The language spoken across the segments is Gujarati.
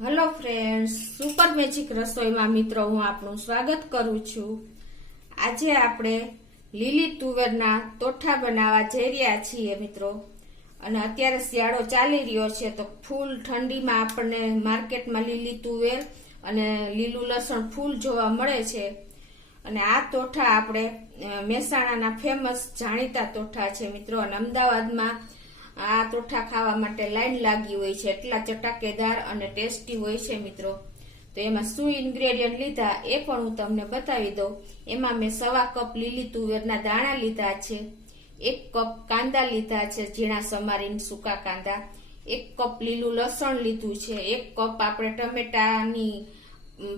હેલો ફ્રેન્ડ્સ, સુપર મેજિક રસોઈમાં મિત્રો હું આપનું સ્વાગત કરું છું। આજે આપણે લીલી તુવેરના તોઠા બનાવવા જઈ રહ્યા છીએ મિત્રો। અને અત્યારે શિયાળો ચાલી રહ્યો છે તો ફૂલ ઠંડીમાં આપણને માર્કેટમાં લીલી તુવેર અને લીલું લસણ ફૂલ જોવા મળે છે। અને આ તોઠા આપણે મહેસાણાના ફેમસ જાણીતા તોઠા છે મિત્રો। અને અમદાવાદમાં આ તોઠા ખાવા માટે લાઈન લાગી હોય છે, એટલા ચટાકેદાર અને ટેસ્ટી હોય છે મિત્રો। તો એમાં શું ઇન્ગ્રેડિયન્ટ લીધા એ પણ હું તમને બતાવી દઉં। એમાં મેં 1.25 કપ લીલી તુવેરના દાણા લીધા છે, 1 કપ કાંદા લીધા છે ઝીણા સમારીને સૂકા કાંદા, 1 કપ લીલું લસણ લીધું છે, 1 કપ આપણે ટમેટાની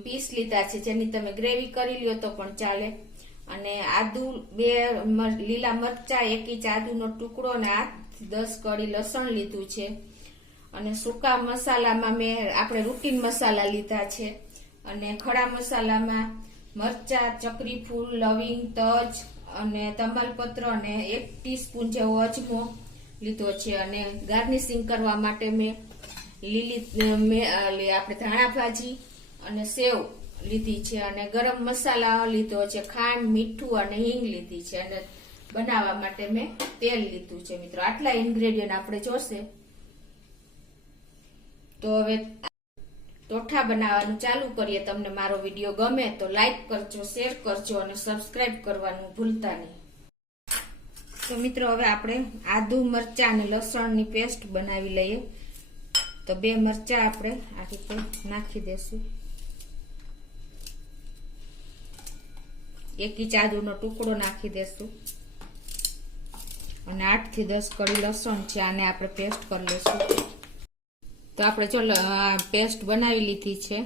પીસ લીધા છે જેની તમે ગ્રેવી કરી લ્યો તો પણ ચાલે, અને આદુ 2 લીલા મરચા, 1 ઇંચ આદુનો ટુકડો અને 10 કળી લસણ લીધું છે। અને સૂકા મસાલામાં મેં આપણે રૂટીન મસાલા લીધા છે। અને ખડા મસાલામાં મરચા, ચકરી ફૂલ, લવિંગ, તજ અને તમાલપત્ર અને 1 ટીસ્પૂન જેવો અજમો લીધો છે। અને ગાર્નિશિંગ કરવા માટે મેં આપણે ધાણા ભાજી અને સેવ લીધી છે, અને ગરમ મસાલા લીધો છે, ખાંડ, મીઠું અને હિંગ લીધી છે, અને બનાવવા માટે મેં તેલ લીધું છે મિત્રો। આટલા ઇન્ગ્રેડિયન્ટ આપણે જોશે। તો હવે તોઠા બનાવવાનું ચાલુ કરીએ। તમને મારો વિડીયો ગમે તો લાઈક કરજો, શેર કરજો અને સબસ્ક્રાઇબ કરવાનું ભૂલતા નહીં। તો મિત્રો હવે આપણે આદુ, મરચા અને લસણની પેસ્ટ બનાવી લઈએ। તો 2 મરચા આપણે આ રીતે નાખી દેશું, 1 ઇંચ આદુનો ટુકડો નાખી દેશું, અને 8 થી 10 કળી લસણ છે, આને આપણે પેસ્ટ કરી લઈશું। તો આપણે ચલો આ પેસ્ટ બનાવી લીધી છે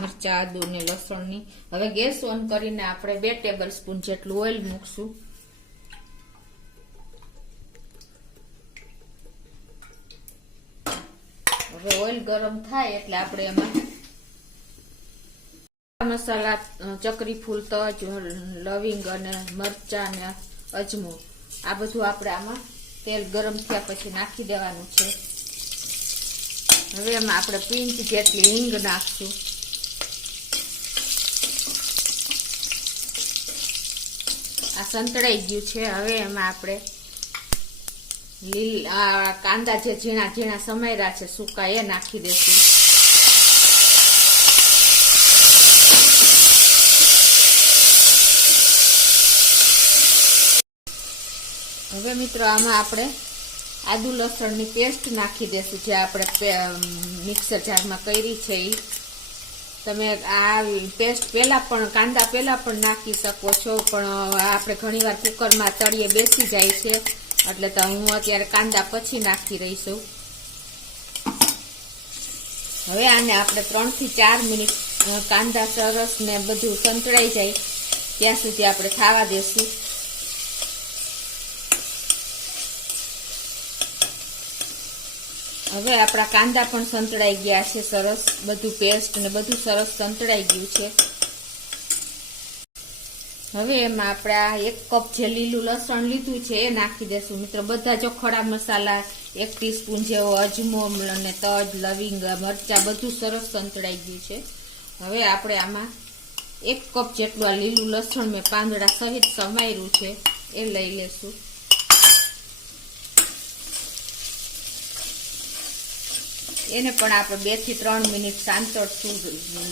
મરચા, આદુ ને લસણની। હવે ગેસ ઓન કરીને આપણે 2 ટેબલ સ્પૂન જેટલું ઓઇલ મૂકશું। હવે ઓઇલ ગરમ થાય એટલે આપણે એમાં મસાલા, ચકરી ફૂલ, તજ, લવિંગ અને મરચા અને અજમો આ બધું આપણે આમાં તેલ ગરમ થયા પછી નાખી દેવાનું છે। હવે એમાં આપણે પિંચ જેટલી હિંગ નાખશું, આ સંતળાઈ ગયું છે। હવે એમાં આપણે કાંદા જે ઝીણા ઝીણા સમાર્યા છે સૂકા એ નાખી દેશું। હવે મિત્રો આમાં આપણે આદુ લસણની પેસ્ટ નાખી દેશું, જે આપણે મિક્સર જારમાં કરી છે એ। તમે આ પેસ્ટ પહેલા પણ કાંદા પહેલા પણ નાખી શકો છો, પણ આપણે ઘણીવાર કુકરમાં તળીએ બેસી જાય છે એટલે તો હું અત્યારે કાંદા પછી નાખી રહી છું। હવે આને આપણે 3 થી 4 મિનિટ કાંદા સરસ ને બધું સંતળાઈ જાય ત્યાં સુધી આપણે ખાવા દેશું। હવે આપણા કાંદા પણ સંતળાઈ ગયા છે સરસ, બધું પેસ્ટ ને બધું સરસ સંતળાઈ ગયું છે। હવે એમાં આપણે આ 1 કપ જે લીલું લસણ લીધું છે એ નાખી દેશું મિત્રો। બધા જો ખડા મસાલા, 1 ટીસ્પૂન જેવો અજમો અને તજ, લવિંગ, મરચા બધું સરસ સંતળાઈ ગયું છે। હવે આપણે આમાં 1 કપ જેટલું આ લીલું લસણ મેં પાંદડા સહિત સમાર્યું છે એ લઈ લેશું। એને પણ આપણે 2 થી 3 મિનિટ સાંતળશું,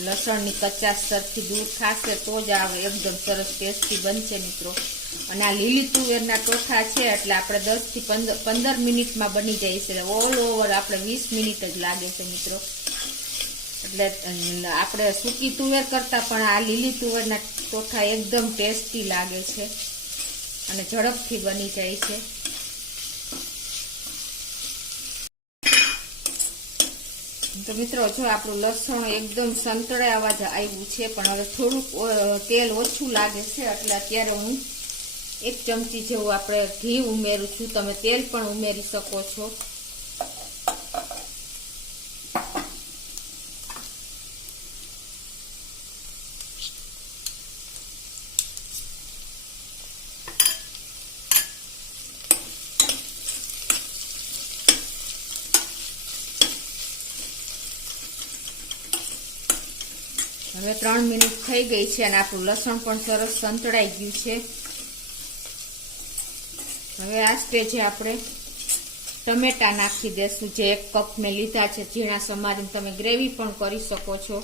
લસણની કચાશ સરખી દૂર થશે તો જ આ એકદમ સરસ ટેસ્ટી બનશે મિત્રો। અને આ લીલી તુવેરના ટોઠા છે એટલે આપણે 10 થી 15 મિનિટમાં બની જાય છે, ઓલ ઓવર આપણે 20 મિનિટ જ લાગે છે મિત્રો। એટલે આપણે સૂકી તુવેર કરતા પણ આ લીલી તુવેરના ટોઠા એકદમ ટેસ્ટી લાગે છે અને ઝડપથી બની જાય છે। તો મિત્રો જો આપણું લસણ એકદમ સંતળાવા જ આવ્યું છે, પણ હવે થોડુંક તેલ ઓછું લાગે છે એટલે અત્યારે હું 1 ચમચી જેવું આપણે ઘી ઉમેરું છું, તમે તેલ પણ ઉમેરી શકો છો। હવે 3 મિનિટ થઈ ગઈ છે અને આપણું લસણ પણ સરસ સંતળાઈ ગયું છે. હવે આ સ્ટેજે આપણે ટમેટા નાખી દેશું. જે 1 કપ મેં લીધા છે ઝીણા સમારીને. તમે ગ્રેવી પણ કરી શકો છો.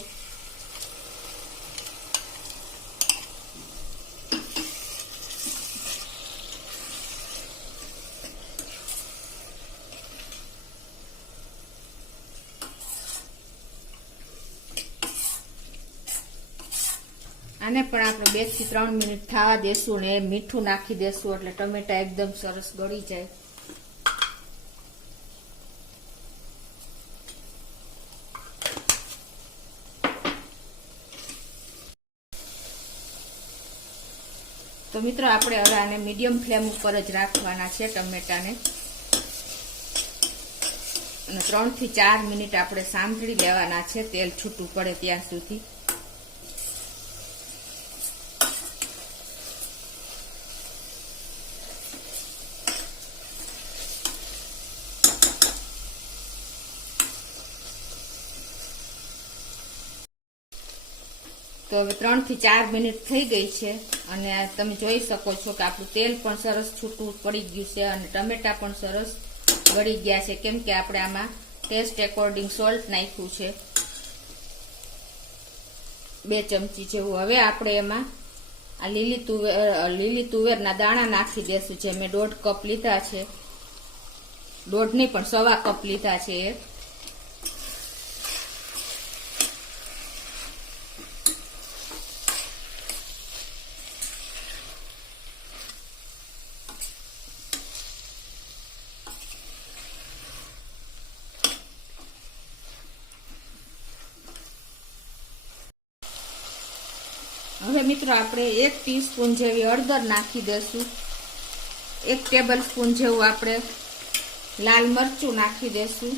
આને પણ આપણે 2 થી 3 મિનિટ થવા દેશું ને મીઠું નાખી દેશું એટલે ટમેટા એકદમ સરસ ગળી જાય. તો મિત્રો આપણે હવે આને મીડિયમ ફ્લેમ ઉપર જ રાખવાના છે ટમેટાને, અને 3 થી 4 મિનિટ આપણે સાંતળી લેવાના છે તેલ છૂટું પડે ત્યાં સુધી. તો હવે 3 થી 4 મિનિટ થઈ ગઈ છે અને તમે જોઈ શકો છો કે આપણું તેલ પણ સરસ છૂટું પડી ગયું છે અને ટમેટા પણ સરસ ગળી ગયા છે, કેમ કે આપણે આમાં ટેસ્ટ એકોર્ડિંગ સોલ્ટ નાખ્યું છે 2 ચમચી જેવું. હવે આપણે એમાં આ લીલી તુવેરના દાણા નાખી દેશું. જે મેં 1.5 કપ લીધા છે, 1.5 નહીં પણ 1.25 કપ લીધા છે. હવે મિત્રો આપણે 1 ટીસ્પૂન જેવી હળદર નાખી દેશું. 1 ટેબલ સ્પૂન જેવું આપણે લાલ મરચું નાખી દેશું.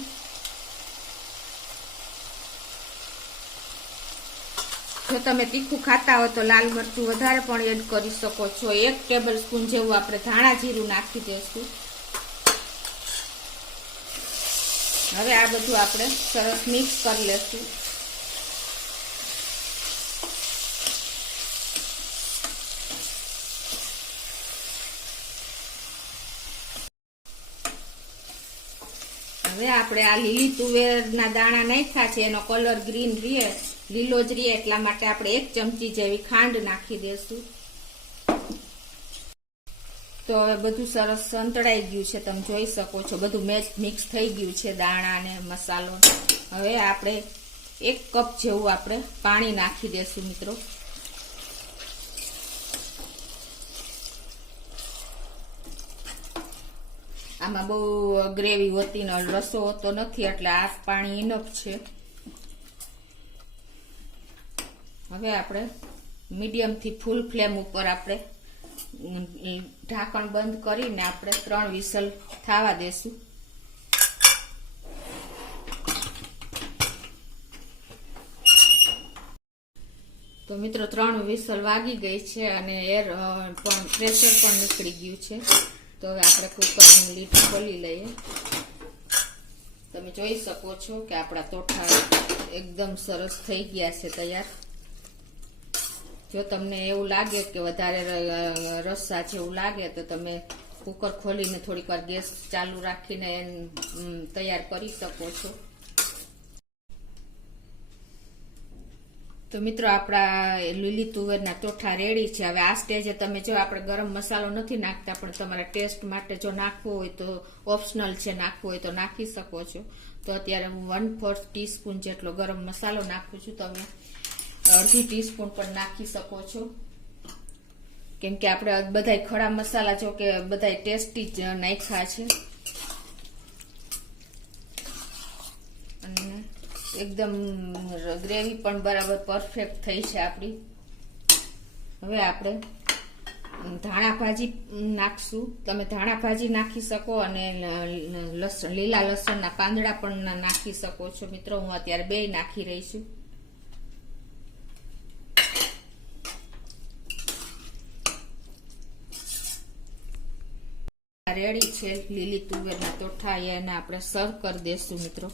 જો તમે તીખું ખાતા હો તો લાલ મરચું વધારે પણ એડ કરી શકો છો. 1 ટેબલ સ્પૂન જેવું આપણે ધાણા જીરું નાખી દેશું. હવે આ બધું આપણે સરસ મિક્સ કરી લેશું. હવે આપણે આ લીલી તુવેરના દાણા નાખ્યા છે, એનો કલર ગ્રીન રહે, લીલો જ રહે, એટલા માટે આપણે 1 ચમચી જેવી ખાંડ નાખી દેશું. તો હવે બધું સરસ સંતળાઈ ગયું છે, તમે જોઈ શકો છો બધું મિક્સ થઈ ગયું છે દાણા અને મસાલો. હવે આપણે 1 કપ જેવું આપણે પાણી નાખી દેશું મિત્રો. આમાં બહુ ગ્રેવી હોતી ને રસો હોતો નથી એટલે આ પાણી ઇનફ છે. હવે આપણે મીડિયમ થી ફૂલ ફ્લેમ ઉપર આપણે ઢાંકણ બંધ કરીને આપણે 3 વિસલ થવા દેશું. તો મિત્રો 3 વિસલ વાગી ગઈ છે અને એર પણ પ્રેશર પણ નીકળી ગયું છે. તો હવે આપણે કુકરની લીડ ખોલી લઈએ. તમે જોઈ શકો છો કે આપણા તોઠા એકદમ સરસ થઈ ગયા છે તૈયાર. જો તમને એવું લાગે કે વધારે રસ્સા જેવું લાગે તો તમે કુકર ખોલીને થોડીક વાર ગેસ ચાલુ રાખીને તૈયાર કરી શકો છો. તો મિત્રો આપણા લીલી તુવેરના તોઠા રેડી છે. હવે આ સ્ટેજે તમે જો આપણે ગરમ મસાલો નથી નાખતા, પણ તમારા ટેસ્ટ માટે જો નાખવો હોય તો ઓપ્શનલ છે, નાખવો હોય તો નાખી શકો છો. તો અત્યારે હું 1/4 ટીસ્પૂન જેટલો ગરમ મસાલો નાખું છું. તમે અડધી ટીસ્પૂન પણ નાખી શકો છો, કેમ કે આપણે બધા ખડા મસાલા જો કે બધા ટેસ્ટી જ નાખ્યા છે. અને એકદમ ગ્રેવી પણ બરાબર પરફેક્ટ થઈ છે આપણી. હવે આપણે ધાણા ભાજી નાખશું. તમે ધાણા ભાજી નાખી શકો અને લીલા લસણના પાંદડા પણ નાખી શકો છો. મિત્રો હું અત્યારે 2 નાખી રહી છું. રેડી છે લીલી તુવેરના તોઠા, એને આપણે સર્વ કરી દેશું મિત્રો.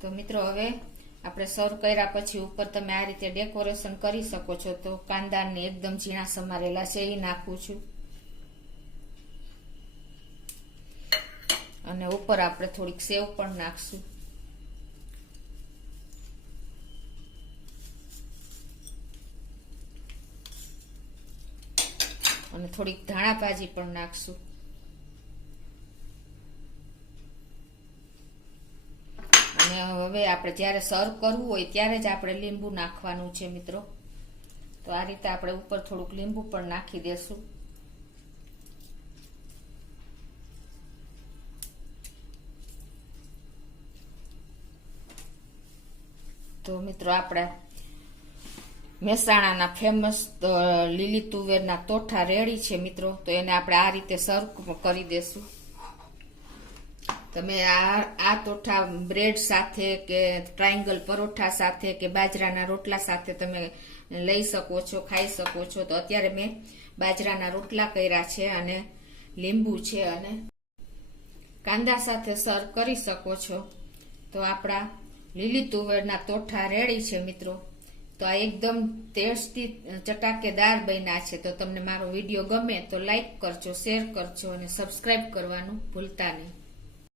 તો મિત્રો હવે આપણે સર્વ કર્યા પછી ઉપર તમે આ રીતે ડેકોરેશન કરી શકો છો. તો કાંદાને એકદમ ઝીણા સમારેલા છે એ નાખું છું અને ઉપર આપણે થોડીક સેવ પણ નાખશું. અને થોડીક ધાણા ભાજી પણ નાખશું. અને હવે આપણે જ્યારે સર્વ કરવું હોય ત્યારે જ આપણે લીંબુ નાખવાનું છે મિત્રો. તો આ રીતે આપણે ઉપર થોડુંક લીંબુ પણ નાખી દેશું. તો મિત્રો આપણા મહેસાણાના ફેમસ લીલી તુવેરના તોઠા રેડી છે મિત્રો. તો એને આપણે આ રીતે સર્વ કરી દેશું. તમે આ તોઠા બ્રેડ સાથે કે ટ્રાયંગલ પરોઠા સાથે કે બાજરાના રોટલા સાથે તમે લઈ શકો છો, ખાઈ શકો છો. તો અત્યારે મેં બાજરાના રોટલા કર્યા છે અને લીંબુ છે અને કાંદા સાથે સર્વ કરી શકો છો. તો આપણા લીલી તુવેરના તોઠા રેડી છે મિત્રો. તો આ એકદમ ટેસ્ટી ચટાકેદાર બન્યા છે. તો તમને મારો વિડીયો ગમે તો લાઈક કરજો, શેર કરજો અને સબસ્ક્રાઈબ કરવાનું ભૂલતા નહીં.